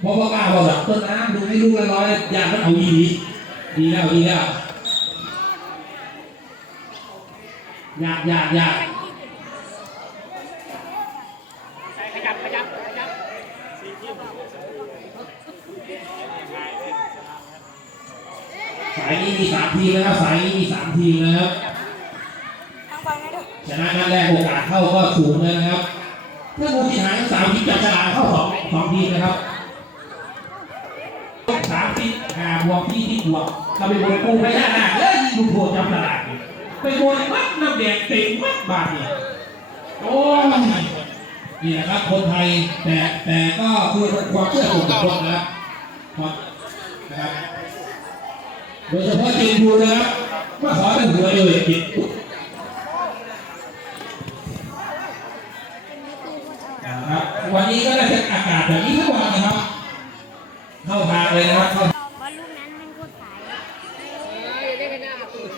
เพราะว่ากล้าบอกแบบต้นน้ำดูไม่รู้ละร้อยอยากมันเอาดีดีดีแล้วดีแล้วอยากอยากอยากขยับขยับขยับสายนี้มีสามทีมนะครับสายนี้มีสามทีมนะครับชนะนัดแรกโอกาสเข้าก็สูงเลยนะครับถ้ามูลที่หารทั้งสามทีมจับฉลากเข้าสองสองทีมนะครับ ทีมหาบวกที่ที่บวกเราไปบนกูไปหน้าหน้าเอ้ยดูโผล่จับฉลากไปบนมัดน้ำแดงเต็มมัดบาทเนี่ยโอ้ยนี่นะครับ คนไทยแต่แต่ก็คือความเชื่อส่วนบุคคลนะครับครับนะครับโดยเฉพาะจีนดูนะครับว่าขอเป็นหัวเลยจิตนะครับวันนี้ก็ได้เป็นอากาศแบบนี้ทั้งวันนะครับ เข้าทางเลยนะครับเข้า ว่าลูกนั้นมันโคตรสาย เล่นกันหน้าปืน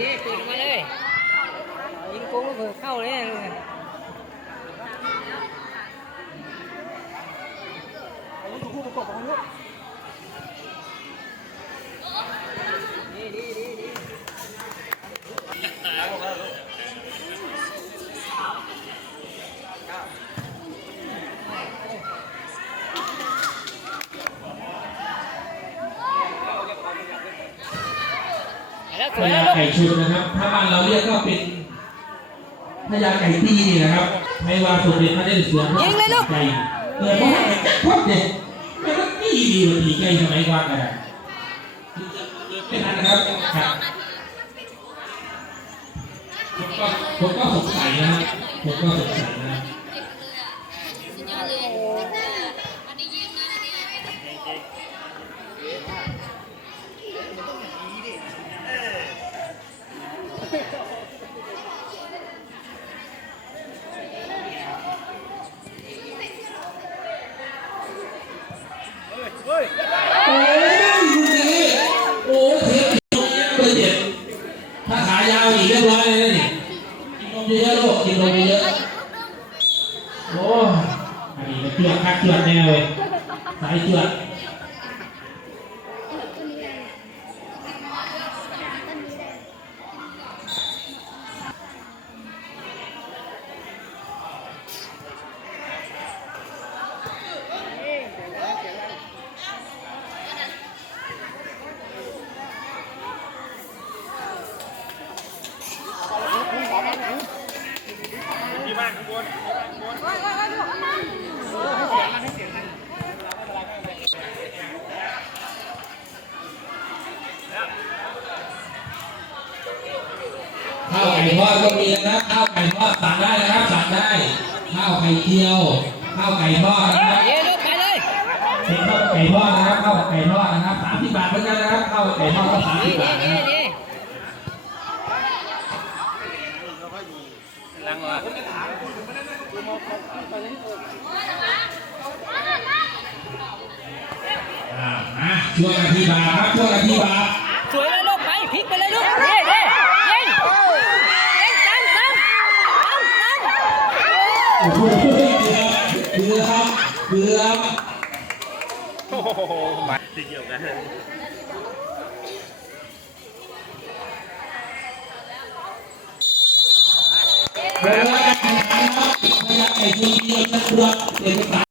นี่นี่ปืนมาเลย ยิงโกงก็เผื่อเข้าเลย แล้วสพวยแล้วญาลูกไก่ชุนนะครับ ถ้าบ้านเราเรียกก็เป็นพญาไก่ตีนี่นะครับ ไม่ว่าสมเด็จพระเจ้าอยู่หัวไก่เกิดเพราะไก่จักรพรรดิเนี่ยไม่ว่าตีดีกว่าตีไก่สมัยก่อนกันนะไม่ทันนะครับครับผมก็ผมก็สงสัยนะครับผมก็สงสัยนะครับ สุดยอดเลยอันนี้ยิ้มนะอันนี้ โอ้ยดูดิโอ้ยเทปต รงนี้เจ็บ ถ้าขายาวอีกเรียบร้อยเลยนี่กินนมเยอะๆลูกกินนมเยอะโอ้ยอันนี้มันเจือดคักเจือดแน่เลยสายเจือด ข้าวไก่ทอดก็มีนะครับข้าวไก่ทอดสั่งได้นะครับสั่งได้ข้าวไข่เจียวข้าวไก่ทอดนะครับเยลูกไปเลยเป็นข้าวไก่ทอดนะครับข้าวไก่ทอดนะครับสามสิบบาทเหมือนกันนะครับข้าวไก่ทอดก็สามสิบบาทนะครับ นี่นี่ ลังวะอ่ามาช่วงนาทีบาครับช่วงนาทีบาทสวยเลยลูกไปพลิกไปเลยลูกเย้เย้เยิงยิงซ้ำซ้ำซ้ำซ้ำโอ้โหเกือบครับเกือบโอ้โหมาติเกี่ยวกัน เวลาการแข่งขันครับพยายามไอ้ทีมเดียวนะครับเด็กสาย